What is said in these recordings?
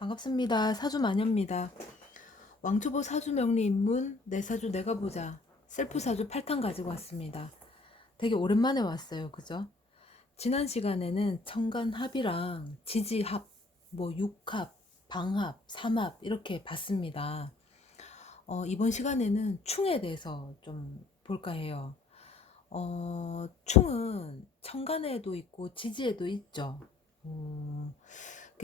반갑습니다. 사주마녀입니다. 왕초보 사주명리 입문 내 사주 내가 보자 셀프 사주 8탄 가지고 왔습니다. 되게 오랜만에 왔어요. 그죠? 지난 시간에는 천간합이랑 지지합, 뭐 육합, 방합, 삼합 이렇게 봤습니다. 이번 시간에는 충에 대해서 좀 볼까 해요. 충은 천간에도 있고 지지에도 있죠.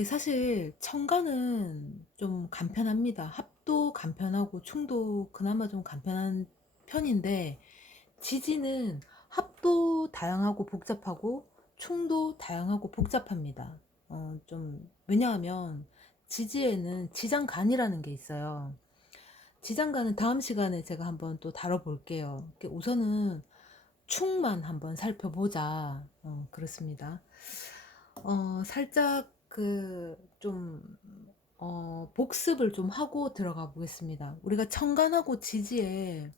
사실 천간은 좀 간편합니다. 합도 간편하고 충도 그나마 좀 간편한 편인데, 지지는 합도 다양하고 복잡하고 충도 다양하고 복잡합니다. 왜냐하면 지지에는 지장간이라는 게 있어요. 지장간은 다음 시간에 제가 한번 또 다뤄볼게요. 우선은 충만 한번 살펴보자. 그렇습니다. 살짝 복습을 좀 하고 들어가 보겠습니다. 우리가 천간하고 지지에,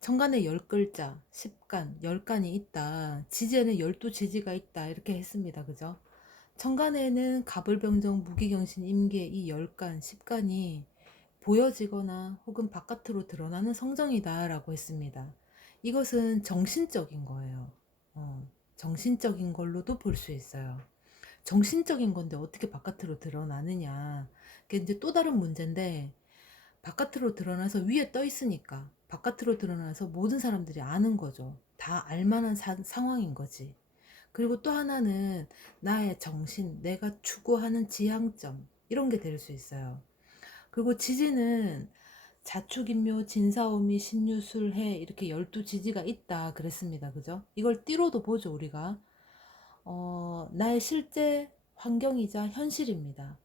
천간에 10글자, 10간, 10간이 있다. 지지에는 12지지가 있다. 이렇게 했습니다. 그죠? 천간에는 갑을병정, 무기경신, 임계 이 10간, 10간이 보여지거나 혹은 바깥으로 드러나는 성정이다 라고 했습니다. 이것은 정신적인 거예요. 정신적인 걸로도 볼 수 있어요. 정신적인 건데 어떻게 바깥으로 드러나느냐. 그게 이제 또 다른 문제인데, 바깥으로 드러나서 위에 떠 있으니까 바깥으로 드러나서 모든 사람들이 아는 거죠. 다 알만한 상황인 거지. 그리고 또 하나는 나의 정신, 내가 추구하는 지향점, 이런 게 될 수 있어요. 그리고 지지는 자축인묘, 진사오미, 신유술해 이렇게 12지지가 있다 그랬습니다. 그죠? 이걸 띠로도 보죠, 우리가. 나의 실제 환경이자 현실입니다.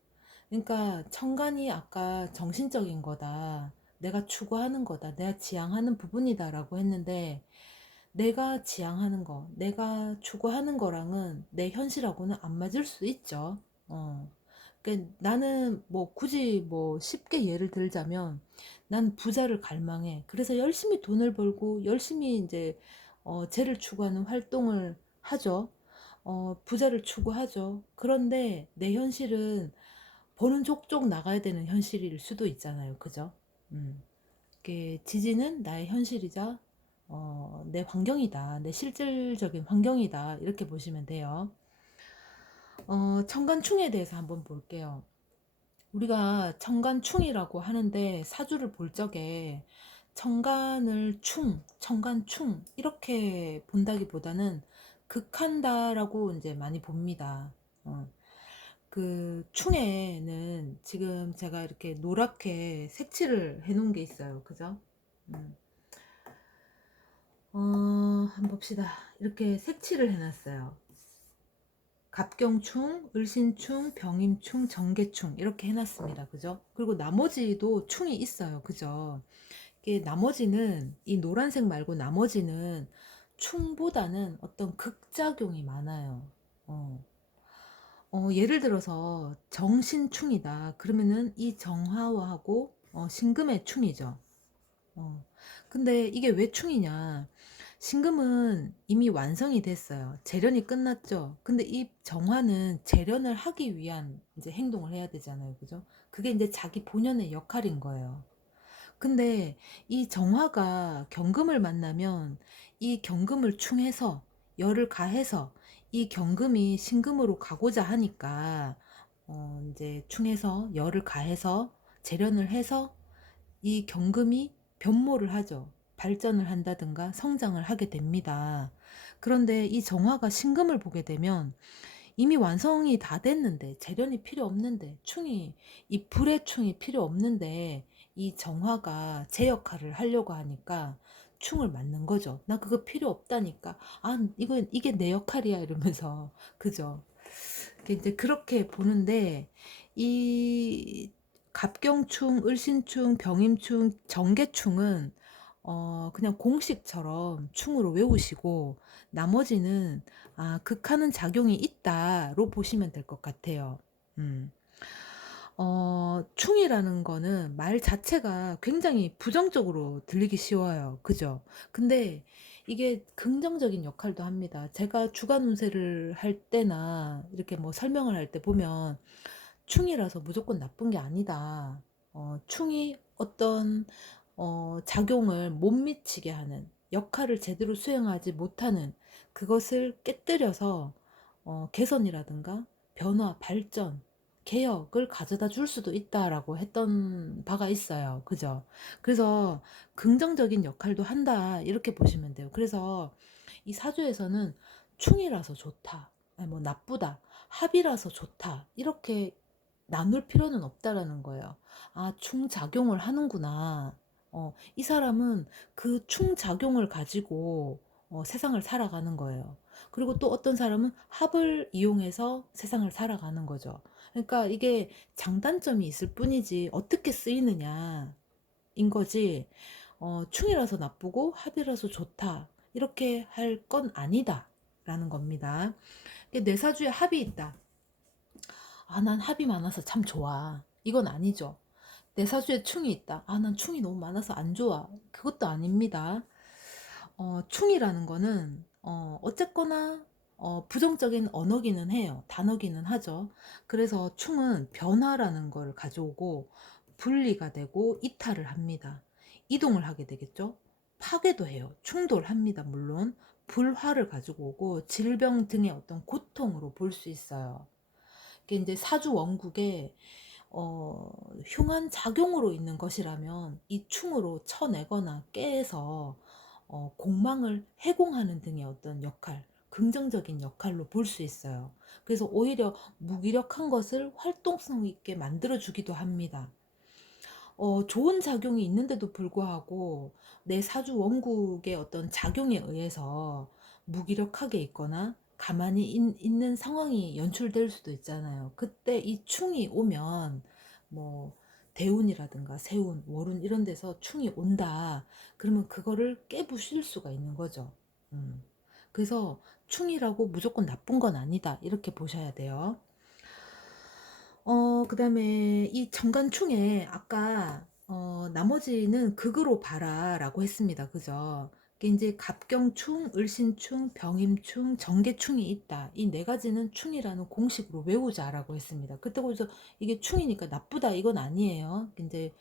그러니까 천간이 아까 정신적인 거다. 내가 추구하는 거다. 내가 지향하는 부분이다라고 했는데, 내가 지향하는 거, 내가 추구하는 거랑은 내 현실하고는 안 맞을 수 있죠. 나는 뭐 굳이 뭐 쉽게 예를 들자면, 난 부자를 갈망해. 그래서 열심히 돈을 벌고 열심히 이제 재를 추구하는 활동을 하죠. 부자를 추구하죠. 그런데 내 현실은 버는 족족 나가야 되는 현실일 수도 있잖아요. 그죠? 지지는 나의 현실이자 내 환경이다. 내 실질적인 환경이다. 이렇게 보시면 돼요. 천간충에 대해서 한번 볼게요. 우리가 천간충이라고 하는데, 사주를 볼 적에 천간을 천간충 이렇게 본다기보다는 극한다라고 이제 많이 봅니다. 그 충에는 지금 제가 이렇게 노랗게 색칠을 해 놓은 게 있어요. 그죠? 음. 한번 봅시다. 이렇게 색칠을 해 놨어요. 갑경충, 을신충, 병임충, 정계충 이렇게 해놨습니다. 그죠? 그리고 나머지도 충이 있어요. 그죠? 이게 나머지는, 이 노란색 말고 나머지는 충보다는 어떤 극작용이 많아요. 어. 예를 들어서 정신충이다. 그러면은 이 정화와하고 신금의 충이죠. 어. 근데 이게 왜 충이냐? 신금은 이미 완성이 됐어요. 재련이 끝났죠. 근데 이 정화는 재련을 하기 위한 이제 행동을 해야 되잖아요. 그죠? 그게 이제 자기 본연의 역할인 거예요. 근데 이 정화가 경금을 만나면 이 경금을 충해서 열을 가해서 이 경금이 신금으로 가고자 하니까 이제 충해서 열을 가해서 재련을 해서 이 경금이 변모를 하죠. 발전을 한다든가 성장을 하게 됩니다. 그런데 이 정화가 신금을 보게 되면 이미 완성이 다 됐는데, 재련이 필요 없는데, 이 불의 충이 필요 없는데, 이 정화가 제 역할을 하려고 하니까 충을 맞는 거죠. 나 그거 필요 없다니까. 이게 내 역할이야. 이러면서. 그죠? 이제 그렇게 보는데, 이 갑경충, 을신충, 병임충, 정계충은 그냥 공식처럼 충으로 외우시고, 나머지는 극하는 작용이 있다로 보시면 될 것 같아요. 음. 충이라는 거는 말 자체가 굉장히 부정적으로 들리기 쉬워요. 그죠? 근데 이게 긍정적인 역할도 합니다. 제가 주간 운세를 할 때나 이렇게 뭐 설명을 할 때 보면, 충이라서 무조건 나쁜 게 아니다. 충이 어떤 작용을 못 미치게 하는, 역할을 제대로 수행하지 못하는 그것을 깨뜨려서 개선이라든가 변화, 발전, 개혁을 가져다 줄 수도 있다라고 했던 바가 있어요. 그죠? 그래서 긍정적인 역할도 한다, 이렇게 보시면 돼요. 그래서 이 사주에서는 충이라서 좋다, 아니 뭐 나쁘다, 합이라서 좋다, 이렇게 나눌 필요는 없다라는 거예요. 아, 충작용을 하는구나. 이 사람은 그 충작용을 가지고 세상을 살아가는 거예요. 그리고 또 어떤 사람은 합을 이용해서 세상을 살아가는 거죠. 그러니까 이게 장단점이 있을 뿐이지 어떻게 쓰이느냐인 거지, 충이라서 나쁘고 합이라서 좋다, 이렇게 할 건 아니다 라는 겁니다. 내 사주에 합이 있다. 아, 난 합이 많아서 참 좋아, 이건 아니죠. 내 사주에 충이 있다. 아, 난 충이 너무 많아서 안 좋아, 그것도 아닙니다. 충이라는 거는 어쨌거나 부정적인 언어기는 해요. 단어기는 하죠. 그래서 충은 변화라는 걸 가져오고 분리가 되고 이탈을 합니다. 이동을 하게 되겠죠. 파괴도 해요. 충돌합니다. 물론 불화를 가지고 오고 질병 등의 어떤 고통으로 볼 수 있어요. 이게 이제 사주 원국에 흉한 작용으로 있는 것이라면 이 충으로 쳐내거나 깨서 공망을 해공하는 등의 어떤 역할, 긍정적인 역할로 볼 수 있어요. 그래서 오히려 무기력한 것을 활동성 있게 만들어 주기도 합니다. 좋은 작용이 있는데도 불구하고 내 사주 원국의 어떤 작용에 의해서 무기력하게 있거나 가만히 있는 상황이 연출될 수도 있잖아요. 그때 이 충이 오면 뭐 대운이라든가 세운, 월운 이런 데서 충이 온다, 그러면 그거를 깨부실 수가 있는 거죠. 음. 그래서 충이라고 무조건 나쁜 건 아니다, 이렇게 보셔야 돼요. 그 다음에 이 정관충에 아까 나머지는 극으로 봐라 라고 했습니다. 그죠? 이게 이제 갑경충, 을신충, 병임충, 정계충이 있다. 이 네 가지는 충이라는 공식으로 외우자라고 했습니다. 그때 그래서 이게 충이니까 나쁘다, 이건 아니에요. 이제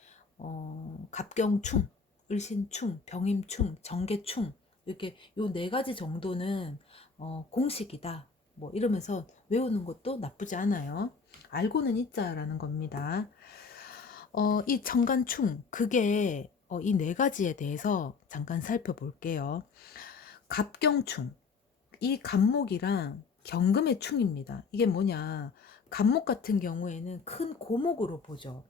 갑경충, 을신충, 병임충, 정계충, 이렇게 요 네 가지 정도는 공식이다, 뭐 이러면서 외우는 것도 나쁘지 않아요. 알고는 있자라는 겁니다. 이 정관충, 그게 이 네 가지에 대해서 잠깐 살펴볼게요. 갑경충, 이 갑목이랑 경금의 충입니다. 이게 뭐냐? 갑목 같은 경우에는 큰 고목으로 보죠.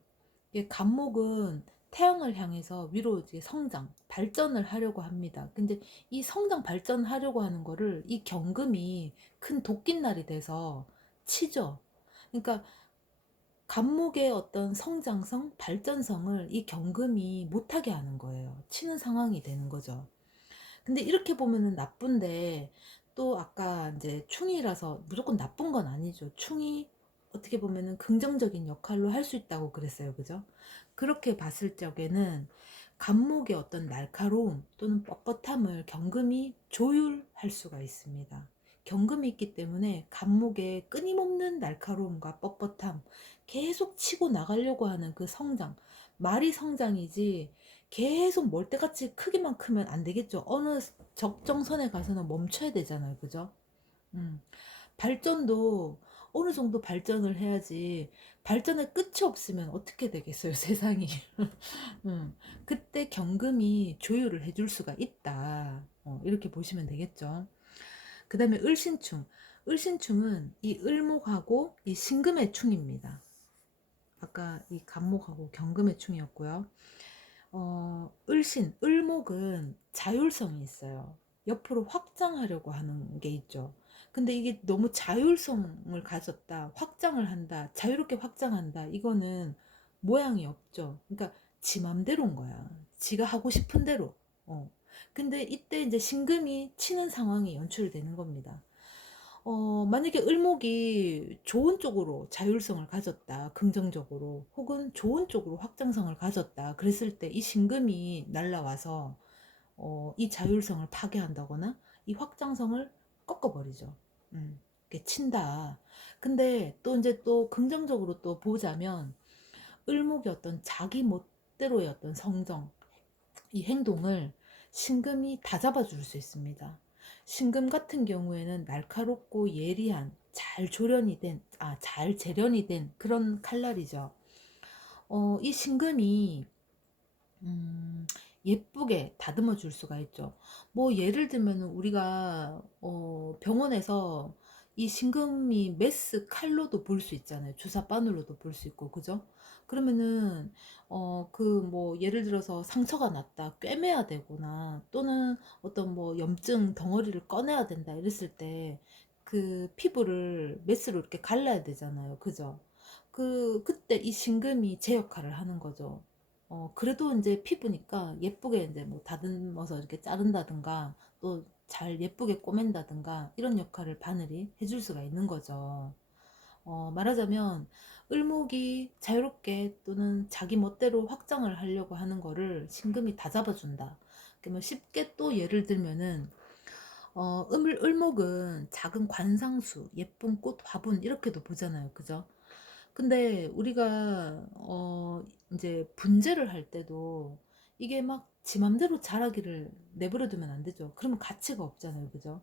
이게 갑목은 태양을 향해서 위로 이제 성장, 발전을 하려고 합니다. 근데 이 성장, 발전하려고 하는 거를 이 경금이 큰 도끼날이 돼서 치죠. 그러니까 갑목의 어떤 성장성, 발전성을 이 경금이 못하게 하는 거예요. 치는 상황이 되는 거죠. 근데 이렇게 보면은 나쁜데, 또 아까 이제 충이라서 무조건 나쁜 건 아니죠. 충이 어떻게 보면은 긍정적인 역할로 할 수 있다고 그랬어요. 그죠? 그렇게 봤을 적에는 갑목의 어떤 날카로움 또는 뻣뻣함을 경금이 조율할 수가 있습니다. 경금이 있기 때문에 갑목의 끊임없는 날카로움과 뻣뻣함, 계속 치고 나가려고 하는 그 성장, 말이 성장이지 계속 멀대같이 크기만 크면 안 되겠죠. 어느 적정선에 가서는 멈춰야 되잖아요. 그죠? 음. 발전도 어느 정도 발전을 해야지, 발전의 끝이 없으면 어떻게 되겠어요, 세상이. 그때 경금이 조율을 해줄 수가 있다. 이렇게 보시면 되겠죠. 그 다음에 을신충. 을신충은 이 을목하고 이 신금의 충입니다. 아까 이 갑목하고 경금의 충이었고요. 을목은 자율성이 있어요. 옆으로 확장하려고 하는 게 있죠. 근데 이게 너무 자율성을 가졌다, 확장을 한다, 자유롭게 확장한다, 이거는 모양이 없죠. 그러니까 지 맘대로인 거야. 지가 하고 싶은 대로. 근데 이때 이제 신금이 치는 상황이 연출되는 겁니다. 만약에 을목이 좋은 쪽으로 자율성을 가졌다, 긍정적으로, 혹은 좋은 쪽으로 확장성을 가졌다, 그랬을 때 이 신금이 날라와서 이 자율성을 파괴한다거나 이 확장성을 꺾어버리죠. 음. 이렇게 친다. 근데 또 이제 또 긍정적으로 또 보자면 을목이 어떤 자기 멋대로의 어떤 성정, 이 행동을 신금이 다 잡아줄 수 있습니다. 신금 같은 경우에는 날카롭고 예리한, 잘 재련이 된 그런 칼날이죠. 이 신금이 예쁘게 다듬어 줄 수가 있죠. 뭐 예를 들면 우리가 병원에서 이 신금이 메스 칼로도 볼 수 있잖아요. 주사 바늘로도 볼 수 있고, 그죠? 그러면은 그 뭐 예를 들어서 상처가 났다, 꿰매야 되거나 또는 어떤 뭐 염증 덩어리를 꺼내야 된다 이랬을 때 그 피부를 메스로 이렇게 갈라야 되잖아요. 그죠? 그때 이 신금이 제 역할을 하는 거죠. 그래도 이제 피부니까 예쁘게 이제 뭐 다듬어서 이렇게 자른다든가 또 잘 예쁘게 꼬맨다든가 이런 역할을 바늘이 해줄 수가 있는 거죠. 말하자면 을목이 자유롭게 또는 자기 멋대로 확장을 하려고 하는 거를 신금이 다 잡아준다. 그러면 쉽게 또 예를 들면은 을목은 작은 관상수, 예쁜 꽃, 화분 이렇게도 보잖아요. 그죠? 근데 우리가 이제 분재를 할 때도 이게 막 지 맘대로 자라기를 내버려 두면 안 되죠. 그러면 가치가 없잖아요. 그죠?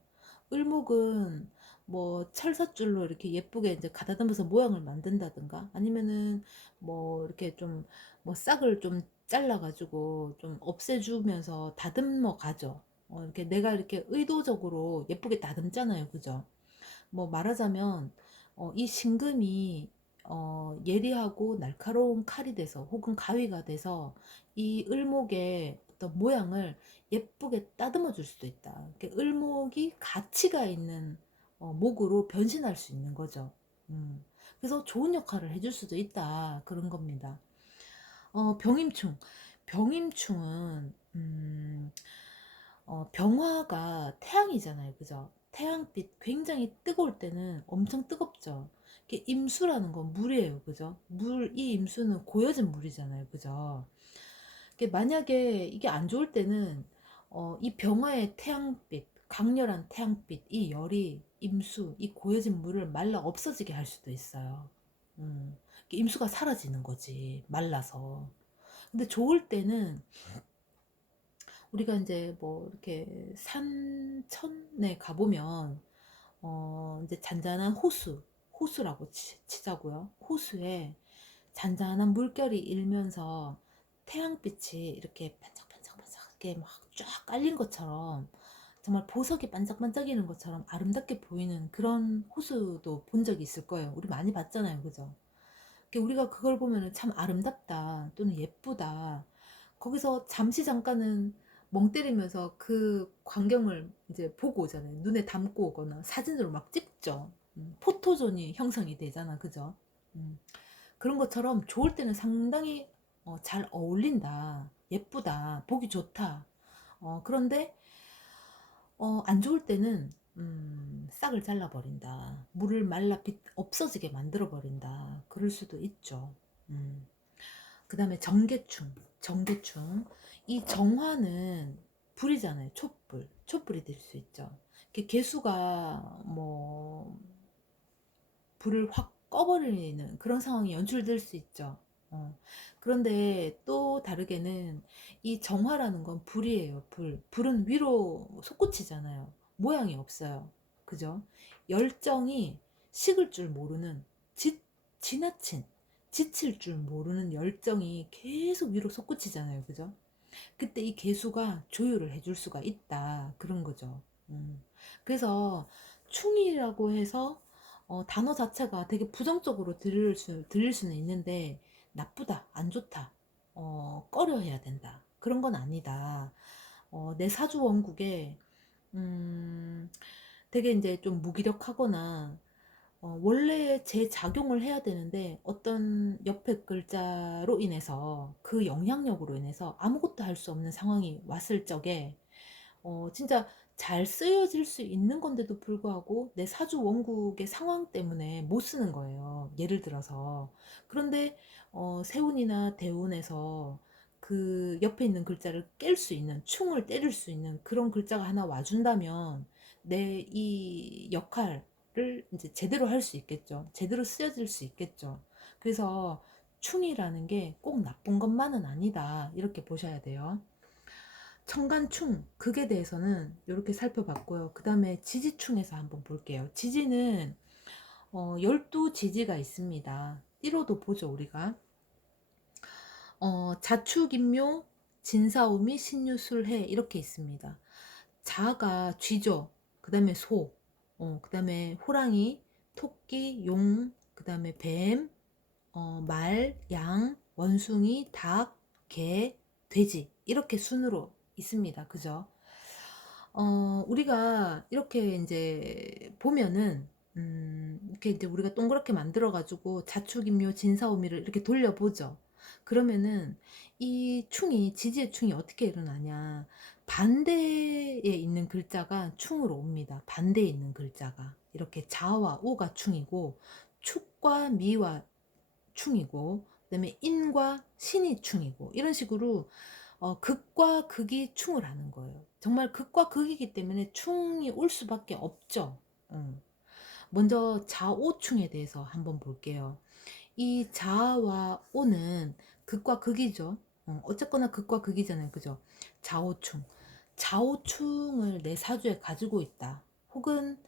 을목은 뭐 철사줄로 이렇게 예쁘게 이제 가다듬어서 모양을 만든다든가 아니면은 뭐 이렇게 좀 뭐 싹을 좀 잘라가지고 좀 없애주면서 다듬어 가죠. 이렇게 내가 이렇게 의도적으로 예쁘게 다듬잖아요. 그죠? 뭐 말하자면 이 신금이 예리하고 날카로운 칼이 돼서 혹은 가위가 돼서 이 을목의 어떤 모양을 예쁘게 따듬어 줄 수도 있다. 이렇게 을목이 가치가 있는 목으로 변신할 수 있는 거죠. 음. 그래서 좋은 역할을 해줄 수도 있다. 그런 겁니다. 병임충. 병임충은 병화가 태양이잖아요. 그죠? 태양빛 굉장히 뜨거울 때는 엄청 뜨겁죠. 이게 임수라는 건 물이에요. 그죠? 이 임수는 고여진 물이잖아요. 그죠? 이게 만약에 이게 안 좋을 때는 이 병화의 태양빛, 강렬한 태양빛, 이 열이 임수, 이 고여진 물을 말라 없어지게 할 수도 있어요. 이게 임수가 사라지는 거지. 말라서. 근데 좋을 때는 우리가 이제 뭐 이렇게 산천에 가보면 이제 잔잔한 호수라고 치자고요. 호수에 잔잔한 물결이 일면서 태양빛이 이렇게 반짝반짝반짝하게 막 쫙 깔린 것처럼 정말 보석이 반짝반짝이는 것처럼 아름답게 보이는 그런 호수도 본 적이 있을 거예요. 우리 많이 봤잖아요. 그죠? 우리가 그걸 보면 참 아름답다 또는 예쁘다. 거기서 잠시 잠깐은 멍 때리면서 그 광경을 이제 보고 오잖아요. 눈에 담고 오거나 사진으로 막 찍죠. 포토존이 형성이 되잖아. 그죠? 음, 그런 것처럼 좋을 때는 상당히 잘 어울린다. 예쁘다. 보기 좋다. 그런데 안 좋을 때는 싹을 잘라버린다. 물을 말라 없어지게 만들어버린다. 그럴 수도 있죠. 음. 그 다음에 정계충. 이 정화는 불이잖아요. 촛불이 될 수 있죠. 이렇게 개수가 뭐 불을 확 꺼버리는 그런 상황이 연출될 수 있죠. 어. 그런데 또 다르게는 이 정화라는 건 불이에요. 불은 위로 솟구치잖아요. 모양이 없어요. 그죠? 열정이 식을 줄 모르는 지나친 지칠 줄 모르는 열정이 계속 위로 솟구치잖아요. 그죠? 그때 이 개수가 조율을 해줄 수가 있다. 그런 거죠. 그래서 충이라고 해서 단어 자체가 되게 부정적으로 들릴 수는 있는데 나쁘다, 안 좋다, 꺼려해야 된다. 그런 건 아니다. 내 사주 원국에 음, 되게 이제 좀 무기력하거나 원래 제 작용을 해야 되는데 어떤 옆에 글자로 인해서 그 영향력으로 인해서 아무것도 할 수 없는 상황이 왔을 적에 진짜 잘 쓰여질 수 있는 건데도 불구하고 내 사주 원국의 상황 때문에 못 쓰는 거예요. 예를 들어서. 그런데 세운이나 대운에서 그 옆에 있는 글자를 깰 수 있는, 충을 때릴 수 있는 그런 글자가 하나 와준다면 내 이 역할을 말을 이제 제대로 할 수 있겠죠. 제대로 쓰여질 수 있겠죠. 그래서 충이라는 게 꼭 나쁜 것만은 아니다. 이렇게 보셔야 돼요. 청간충, 극에 대해서는 이렇게 살펴봤고요. 그 다음에 지지충에서 한번 볼게요. 지지는 12지지가 있습니다. 띠로도 보죠, 우리가. 자축인묘, 진사오미, 신유술해 이렇게 있습니다. 자가 쥐죠. 그 다음에 소, 그 다음에 호랑이, 토끼, 용, 그 다음에 뱀, 말, 양, 원숭이, 닭, 개, 돼지 이렇게 순으로 있습니다. 그죠? 우리가 이렇게 이제 보면은 이렇게 이제 우리가 동그랗게 만들어 가지고 자축인묘 진사오미를 이렇게 돌려보죠. 그러면은 이 충이 지지의 충이 어떻게 일어나냐? 반대에 있는 글자가 충으로 옵니다. 반대에 있는 글자가 이렇게 자와 오가 충이고 축과 미와 충이고 그다음에 인과 신이 충이고 이런 식으로 극과 극이 충을 하는 거예요. 정말 극과 극이기 때문에 충이 올 수밖에 없죠. 먼저 자오충에 대해서 한번 볼게요. 이 자와 오는 극과 극이죠. 어쨌거나 극과 극이잖아요. 그죠? 자오충. 자오충을 내 사주에 가지고 있다. 혹은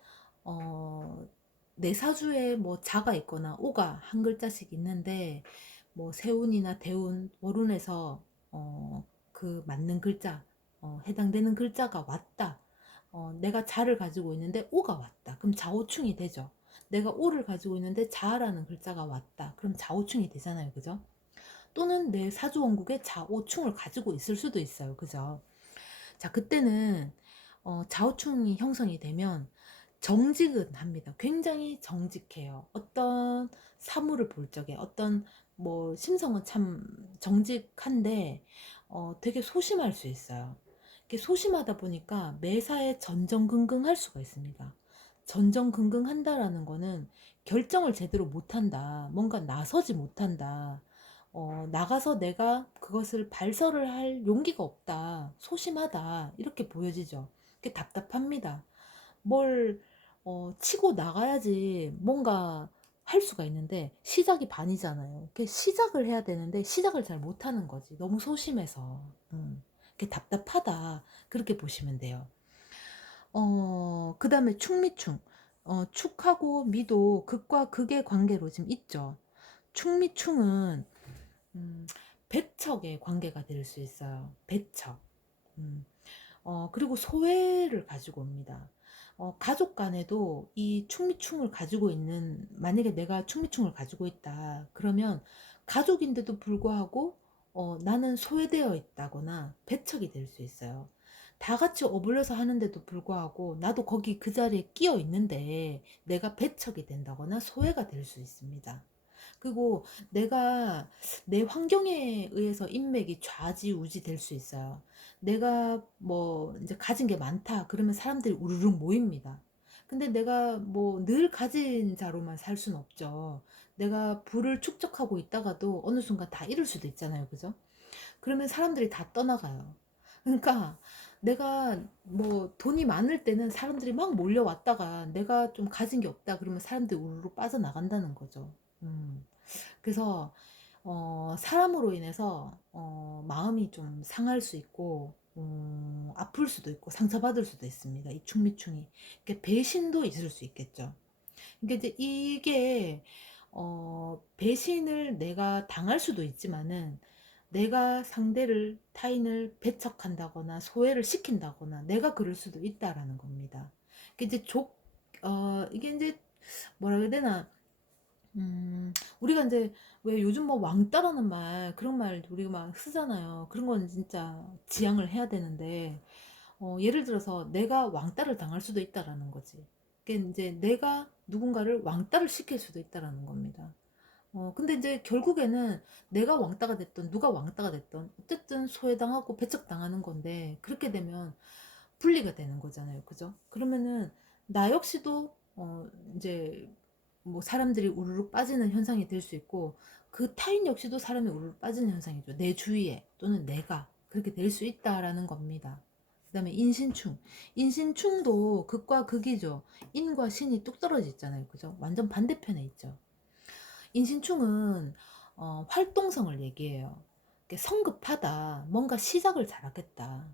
어, 내 사주에 뭐 자가 있거나 오가 한 글자씩 있는데 뭐 세운이나 대운, 월운에서 그 맞는 글자, 해당되는 글자가 왔다. 내가 자를 가지고 있는데 오가 왔다. 그럼 자오충이 되죠. 내가 오를 가지고 있는데 자라는 글자가 왔다. 그럼 자오충이 되잖아요. 그죠? 또는 내 사주 원국에 자오충을 가지고 있을 수도 있어요. 그죠? 자, 그때는 자오충이 형성이 되면 정직은 합니다. 굉장히 정직해요. 어떤 사물을 볼 적에 어떤 뭐 심성은 참 정직한데 되게 소심할 수 있어요. 이렇게 소심하다 보니까 매사에 전전긍긍할 수가 있습니다. 전전긍긍한다라는 거는 결정을 제대로 못한다. 뭔가 나서지 못한다. 나가서 내가 그것을 발설을 할 용기가 없다. 소심하다. 이렇게 보여지죠. 그게 답답합니다. 뭘 치고 나가야지 뭔가 할 수가 있는데 시작이 반이잖아요. 이렇게 시작을 해야 되는데 시작을 잘 못하는 거지. 너무 소심해서. 그게 답답하다. 그렇게 보시면 돼요. 그 다음에 축미충. 축하고 미도 극과 극의 관계로 지금 있죠. 축미충은 음, 배척의 관계가 될 수 있어요. 배척. 음. 그리고 소외를 가지고 옵니다. 가족 간에도 이 충미충을 가지고 있는, 만약에 내가 충미충을 가지고 있다. 그러면 가족인데도 불구하고 나는 소외되어 있다거나 배척이 될 수 있어요. 다 같이 어울려서 하는데도 불구하고 나도 거기 그 자리에 끼어 있는데 내가 배척이 된다거나 소외가 될 수 있습니다. 그리고 내가 내 환경에 의해서 인맥이 좌지우지 될 수 있어요. 내가 뭐 이제 가진 게 많다. 그러면 사람들이 우르르 모입니다. 근데 내가 뭐 늘 가진 자로만 살 수는 없죠. 내가 부를 축적하고 있다가도 어느 순간 다 잃을 수도 있잖아요. 그죠? 그러면 사람들이 다 떠나가요. 그러니까 내가 뭐 돈이 많을 때는 사람들이 막 몰려왔다가 내가 좀 가진 게 없다 그러면 사람들이 우르르 빠져나간다는 거죠. 그래서 사람으로 인해서 마음이 좀 상할 수 있고 아플 수도 있고 상처받을 수도 있습니다. 이 충미충이. 그러니까 배신도 있을 수 있겠죠. 그러니까 이제 이게 배신을 내가 당할 수도 있지만은 내가 상대를 타인을 배척한다거나 소외를 시킨다거나 내가 그럴 수도 있다라는 겁니다. 그러니까 이제 이게 이제 뭐라 해야 되나 우리가 이제 왜 요즘 뭐 왕따라는 말, 그런 말 우리가 막 쓰잖아요. 그런 건 진짜 지양을 해야 되는데, 예를 들어서 내가 왕따를 당할 수도 있다라는 거지. 그게 이제 내가 누군가를 왕따를 시킬 수도 있다라는 겁니다. 근데 이제 결국에는 내가 왕따가 됐던, 누가 왕따가 됐던, 어쨌든 소외당하고 배척당하는 건데, 그렇게 되면 분리가 되는 거잖아요. 그죠? 그러면은 나 역시도, 이제 뭐 사람들이 우르르 빠지는 현상이 될 수 있고 그 타인 역시도 사람이 우르르 빠지는 현상이죠. 내 주위에 또는 내가 그렇게 될 수 있다라는 겁니다. 그다음에 인신충. 인신충도 극과 극이죠. 인과 신이 뚝 떨어져 있잖아요. 그죠? 완전 반대편에 있죠. 인신충은 활동성을 얘기해요. 성급하다. 뭔가 시작을 잘하겠다.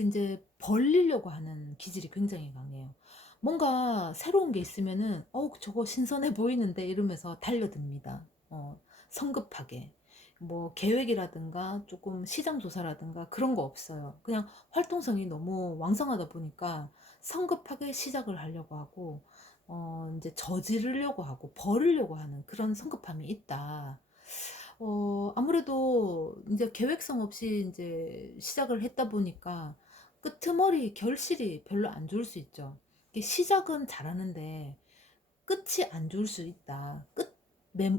이제 벌리려고 하는 기질이 굉장히 강해요. 뭔가 새로운 게 있으면은 저거 신선해 보이는데 이러면서 달려듭니다. 성급하게. 뭐 계획이라든가 조금 시장 조사라든가 그런 거 없어요. 그냥 활동성이 너무 왕성하다 보니까 성급하게 시작을 하려고 하고 이제 저지르려고 하고 벌이려고 하는 그런 성급함이 있다. 아무래도 이제 계획성 없이 이제 시작을 했다 보니까 끄트머리 결실이 별로 안 좋을 수 있죠. 이게 시작은 잘하는데 끝이 안 좋을 수 있다.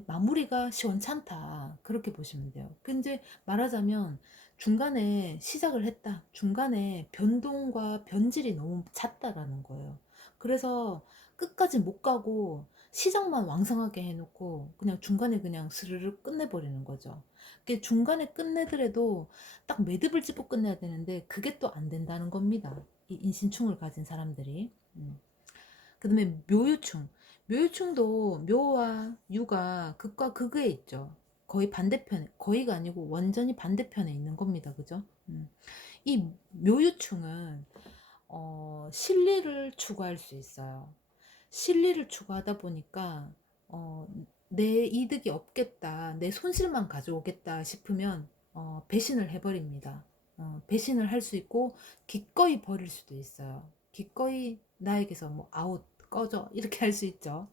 마무리가 시원찮다. 그렇게 보시면 돼요. 근데 말하자면 중간에 시작을 했다. 중간에 변동과 변질이 너무 잦다라는 거예요. 그래서 끝까지 못 가고 시작만 왕성하게 해놓고 그냥 중간에 그냥 스르르 끝내버리는 거죠. 중간에 끝내더라도 딱 매듭을 짚고 끝내야 되는데 그게 또 안 된다는 겁니다. 이 인신충을 가진 사람들이. 그 다음에 묘유충. 묘유충도 묘와 유가 극과 극에 있죠. 거의 반대편에, 거의가 아니고 완전히 반대편에 있는 겁니다. 그죠? 이 묘유충은, 실리를 추구할 수 있어요. 실리를 추구하다 보니까, 어, 내 이득이 없겠다, 내 손실만 가져오겠다 싶으면, 배신을 해버립니다. 배신을 할 수 있고, 기꺼이 버릴 수도 있어요. 기꺼이 나에게서 뭐 아웃, 꺼져, 이렇게 할 수 있죠.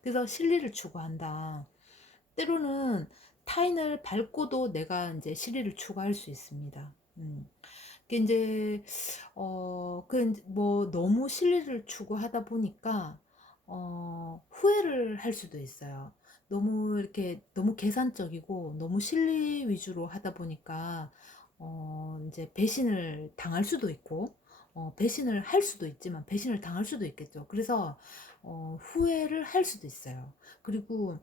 그래서 실리를 추구한다. 때로는 타인을 밟고도 내가 이제 실리를 추구할 수 있습니다. 그 이제 뭐 너무 실리를 추구하다 보니까 후회를 할 수도 있어요. 너무 이렇게 너무 계산적이고 너무 실리 위주로 하다 보니까 이제 배신을 당할 수도 있고 배신을 할 수도 있지만 배신을 당할 수도 있겠죠. 그래서 후회를 할 수도 있어요. 그리고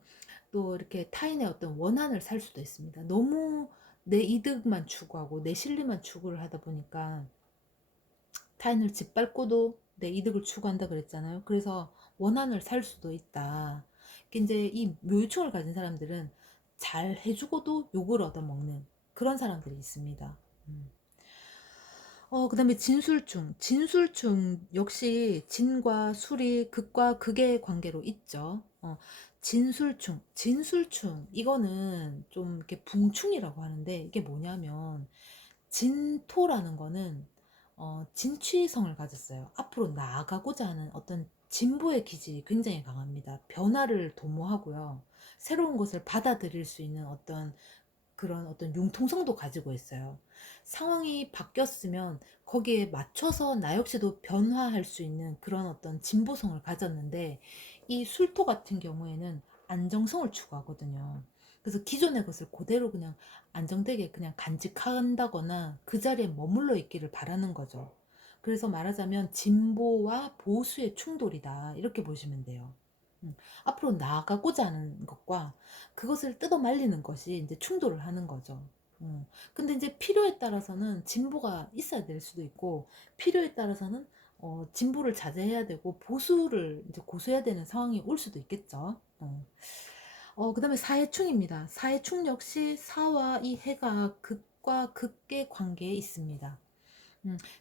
또 이렇게 타인의 어떤 원한을 살 수도 있습니다. 너무 내 이득만 추구하고 내 실리만 추구를 하다 보니까 타인을 짓밟고도 내 이득을 추구한다 그랬잖아요. 그래서 원한을 살 수도 있다. 이제 이 묘유충을 가진 사람들은 잘 해주고도 욕을 얻어먹는 그런 사람들이 있습니다. 그 다음에 진술충. 진술충 역시 진과 술이 극과 극의 관계로 있죠. 진술충. 진술충. 이거는 좀 이렇게 붕충이라고 하는데 이게 뭐냐면 진토라는 거는 진취성을 가졌어요. 앞으로 나아가고자 하는 어떤 진보의 기질이 굉장히 강합니다. 변화를 도모하고요. 새로운 것을 받아들일 수 있는 어떤 그런 어떤 융통성도 가지고 있어요. 상황이 바뀌었으면 거기에 맞춰서 나 역시도 변화할 수 있는 그런 어떤 진보성을 가졌는데 이 술토 같은 경우에는 안정성을 추구하거든요. 그래서 기존의 것을 그대로 그냥 안정되게 그냥 간직한다거나 그 자리에 머물러 있기를 바라는 거죠. 그래서 말하자면 진보와 보수의 충돌이다. 이렇게 보시면 돼요. 앞으로 나아가고자 하는 것과 그것을 뜯어 말리는 것이 이제 충돌을 하는 거죠. 근데 이제 필요에 따라서는 진보가 있어야 될 수도 있고, 필요에 따라서는 진보를 자제해야 되고, 보수를 이제 고수해야 되는 상황이 올 수도 있겠죠. 그 다음에 사해충입니다. 사해충 역시 사와 이 해가 극과 극의 관계에 있습니다.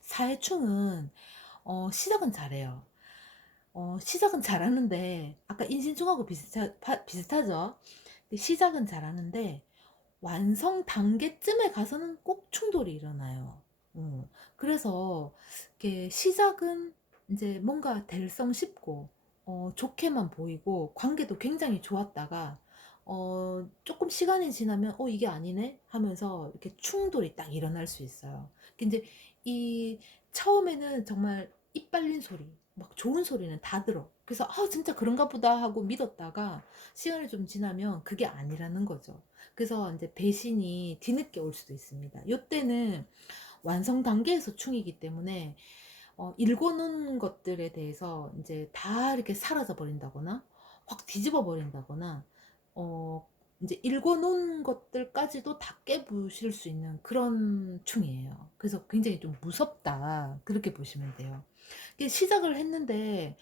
사해충은 시작은 잘해요. 시작은 잘하는데 아까 인신충하고 비슷하죠. 시작은 잘하는데 완성 단계쯤에 가서는 꼭 충돌이 일어나요. 그래서 이렇게 시작은 이제 뭔가 될성 싶고 좋게만 보이고 관계도 굉장히 좋았다가 조금 시간이 지나면 이게 아니네 하면서 이렇게 충돌이 딱 일어날 수 있어요. 근데 이 처음에는 정말 입 빨린 소리 막 좋은 소리는 다 들어. 그래서 진짜 그런가 보다 하고 믿었다가 시간이 좀 지나면 그게 아니라는 거죠. 그래서 이제 배신이 뒤늦게 올 수도 있습니다. 요때는 완성 단계에서 충이기 때문에 일궈놓은 것들에 대해서 이제 다 이렇게 사라져 버린다거나 확 뒤집어 버린다거나 어 이제 읽어놓은 것들까지도 다 깨부실 수 있는 그런 충이에요. 그래서 굉장히 좀 무섭다. 그렇게 보시면 돼요. 이게 시작을 했는데,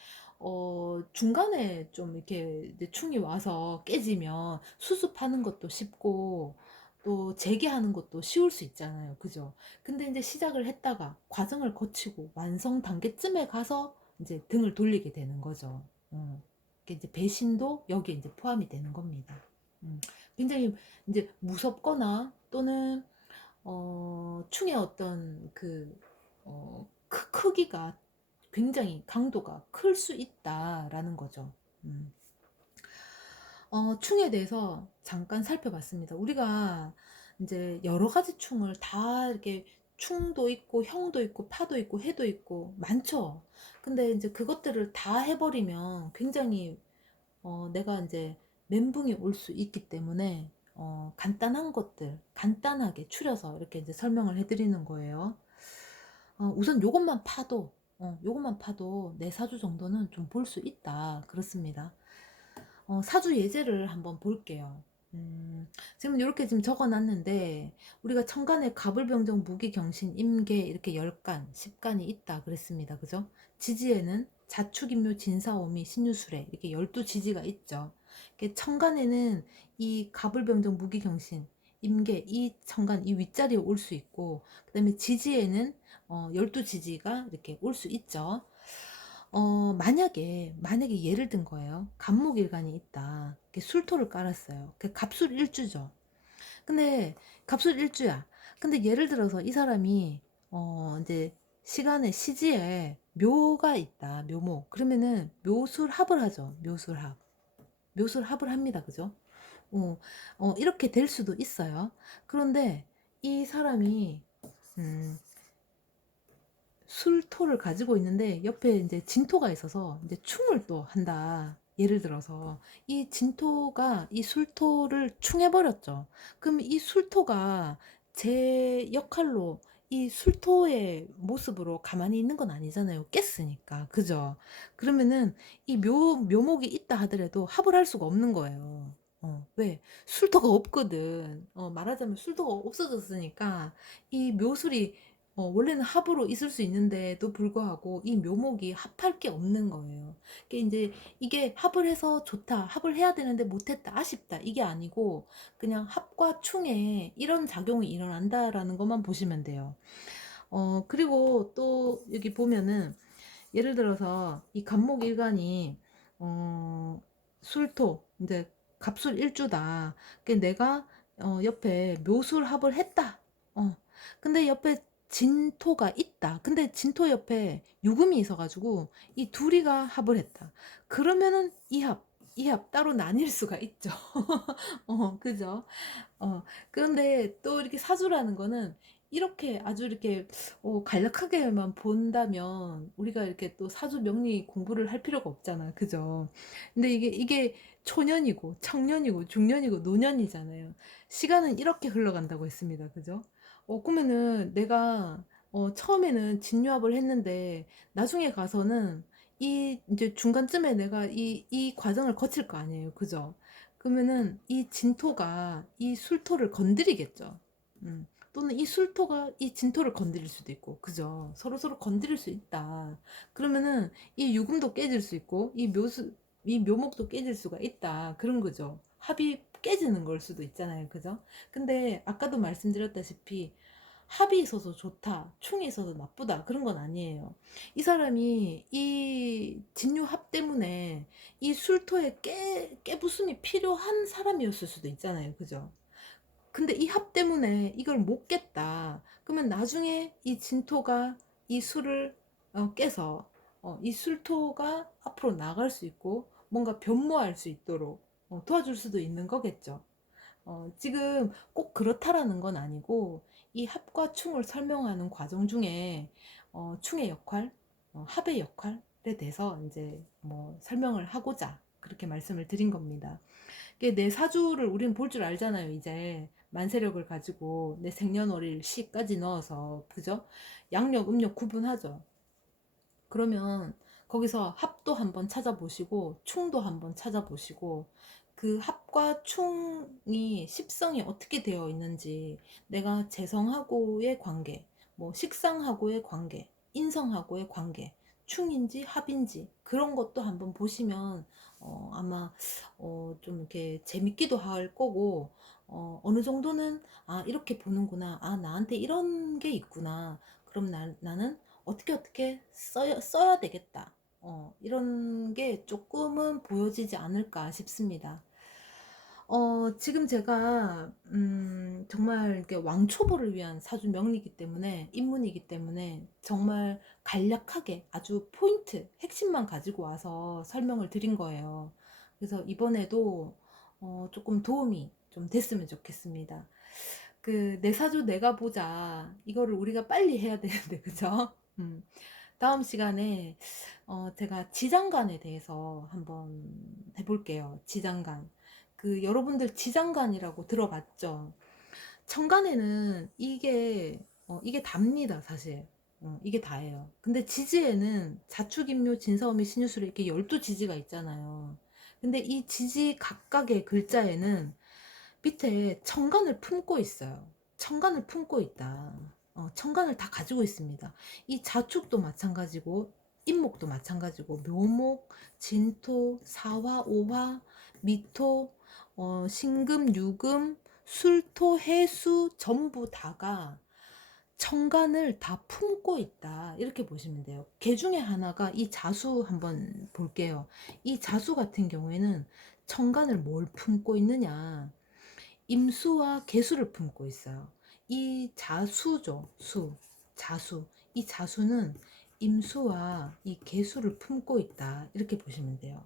중간에 좀 이렇게 이제 충이 와서 깨지면 수습하는 것도 쉽고, 또 재개하는 것도 쉬울 수 있잖아요. 그죠? 근데 이제 시작을 했다가 과정을 거치고 완성 단계쯤에 가서 이제 등을 돌리게 되는 거죠. 이게 이제 배신도 여기에 이제 포함이 되는 겁니다. 음, 굉장히 이제 무섭거나 또는 충의 어떤 그 크기가 굉장히 강도가 클 수 있다라는 거죠. 음. 충에 대해서 잠깐 살펴봤습니다. 우리가 이제 여러 가지 충을 다 이렇게 충도 있고 형도 있고 파도 있고 해도 있고 많죠. 근데 이제 그것들을 다 해버리면 굉장히 내가 이제 멘붕이 올 수 있기 때문에 간단한 것들 간단하게 추려서 이렇게 이제 설명을 해드리는 거예요. 우선 요것만 파도 네 사주 정도는 좀 볼 수 있다. 그렇습니다. 사주 예제를 한번 볼게요. 지금 이렇게 지금 적어놨는데 우리가 천간에 갑을병정 무기경신 임계 이렇게 10간 10간이 있다 그랬습니다. 그죠? 지지에는 자축인묘 진사오미 신유술에 이렇게 12지지가 있죠. 천간에는 이 갑을병정 무기경신 임계 이 천간 이 윗자리에 올 수 있고 그 다음에 지지에는 12지지가 이렇게 올 수 있죠. 만약에 예를 든 거예요. 갑목일간이 있다. 이렇게 술토를 깔았어요. 그 갑술일주죠. 근데 갑술일주야. 근데 예를 들어서 이 사람이 이제 시간에 시지에 묘가 있다. 묘목. 그러면은 묘술합을 하죠. 묘술합을 합니다. 그죠? 어, 이렇게 될 수도 있어요. 그런데 이 사람이 음, 술토를 가지고 있는데 옆에 이제 진토가 있어서 이제 충을 또 한다. 예를 들어서 이 진토가 이 술토를 충해버렸죠. 그럼 이 술토가 제 역할로 이 술토의 모습으로 가만히 있는 건 아니잖아요. 깼으니까. 그죠? 그러면은 이 묘목이 있다 하더라도 합을 할 수가 없는 거예요. 왜? 술토가 없거든. 말하자면 술토가 없어졌으니까 이 묘술이 원래는 합으로 있을 수 있는데도 불구하고 이 묘목이 합할 게 없는 거예요. 이게 이제 이게 합을 해서 좋다, 합을 해야 되는데 못했다, 아쉽다 이게 아니고 그냥 합과 충에 이런 작용이 일어난다라는 것만 보시면 돼요. 그리고 또 여기 보면은 예를 들어서 이 갑목일간이 술토 이제 갑술 일주다. 그러니까 내가 옆에 묘술합을 했다. 근데 옆에 진토가 있다. 근데 진토 옆에 유금이 있어가지고 이 둘이가 합을 했다. 그러면은 이 합 따로 나뉠 수가 있죠. 그죠? 그런데 또 이렇게 사주라는 거는 이렇게 아주 이렇게 간략하게만 본다면 우리가 이렇게 또 사주 명리 공부를 할 필요가 없잖아. 그죠? 근데 이게 초년이고 청년이고 중년이고 노년이잖아요. 시간은 이렇게 흘러간다고 했습니다. 그죠? 그러면은 내가 처음에는 진유합을 했는데 나중에 가서는 이 이제 중간쯤에 내가 이 과정을 거칠 거 아니에요. 그죠? 그러면은 이 진토가 이 술토를 건드리겠죠. 또는 이 술토가 이 진토를 건드릴 수도 있고, 그죠? 서로 건드릴 수 있다. 그러면은 이 유금도 깨질 수 있고, 이 묘목도 깨질 수가 있다. 그런 거죠. 합이 깨지는 걸 수도 있잖아요. 그죠? 근데 아까도 말씀드렸다시피 합이 있어서 좋다, 충이 있어서 나쁘다, 그런 건 아니에요. 이 사람이 이 진유합 때문에 이 술토에 깨부숨이 필요한 사람이었을 수도 있잖아요. 그죠? 근데 이 합 때문에 이걸 못 깼다. 그러면 나중에 이 진토가 이 술을 깨서 이 술토가 앞으로 나갈 수 있고 뭔가 변모할 수 있도록 도와줄 수도 있는 거겠죠. 지금 꼭 그렇다라는 건 아니고 이 합과 충을 설명하는 과정 중에 충의 역할, 합의 역할에 대해서 이제 뭐 설명을 하고자 그렇게 말씀을 드린 겁니다. 이게 내 사주를 우리는 볼 줄 알잖아요. 이제 만세력을 가지고 내 생년월일 시까지 넣어서 그죠? 양력, 음력 구분하죠. 그러면 거기서 합도 한번 찾아보시고 충도 한번 찾아보시고 그 합과 충이 십성이 어떻게 되어 있는지, 내가 재성하고의 관계, 뭐 식상하고의 관계, 인성하고의 관계, 충인지 합인지 그런 것도 한번 보시면 아마 좀 이렇게 재밌기도 할 거고, 어느 정도는 아 이렇게 보는구나, 아 나한테 이런 게 있구나, 그럼 나는 어떻게 써야 되겠다, 이런 게 조금은 보여지지 않을까 싶습니다. 지금 제가 정말 이렇게 왕초보를 위한 사주 명리이기 때문에, 입문이기 때문에 정말 간략하게 아주 포인트, 핵심만 가지고 와서 설명을 드린 거예요. 그래서 이번에도 조금 도움이 좀 됐으면 좋겠습니다. 그 내 사주 내가 보자, 이거를 우리가 빨리 해야 되는데 그죠? 다음 시간에 제가 지장간에 대해서 한번 해볼게요. 지장간. 그 여러분들 지장간이라고 들어봤죠? 천간에는 이게 답니다, 사실. 이게 다예요. 근데 지지에는 자축인묘 진사오미 신유술에 이렇게 12지지가 있잖아요. 근데 이 지지 각각의 글자에는 밑에 천간을 품고 있어요. 천간을 품고 있다. 천간을 다 가지고 있습니다. 이 자축도 마찬가지고, 임목도 마찬가지고, 묘목, 진토, 사화, 오화, 미토, 신금, 유금, 술토, 해수 전부 다가 천간을 다 품고 있다, 이렇게 보시면 돼요. 개 중에 하나가 이 자수 한번 볼게요. 이 자수 같은 경우에는 천간을 뭘 품고 있느냐, 임수와 개수를 품고 있어요. 이 자수죠, 자수. 이 자수는 임수와 이 개수를 품고 있다, 이렇게 보시면 돼요.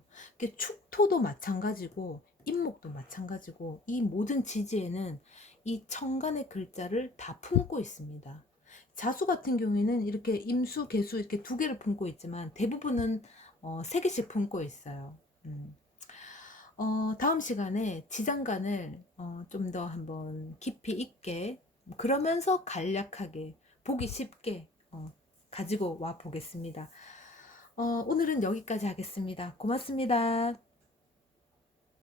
축토도 마찬가지고, 임목도 마찬가지고, 이 모든 지지에는 이 천간의 글자를 다 품고 있습니다. 자수 같은 경우에는 이렇게 임수, 개수 이렇게 두 개를 품고 있지만, 대부분은 세 개씩 품고 있어요. 다음 시간에 지장간을 좀 더 한번 깊이 있게, 그러면서 간략하게 보기 쉽게 가지고 와 보겠습니다. 오늘은 여기까지 하겠습니다. 고맙습니다.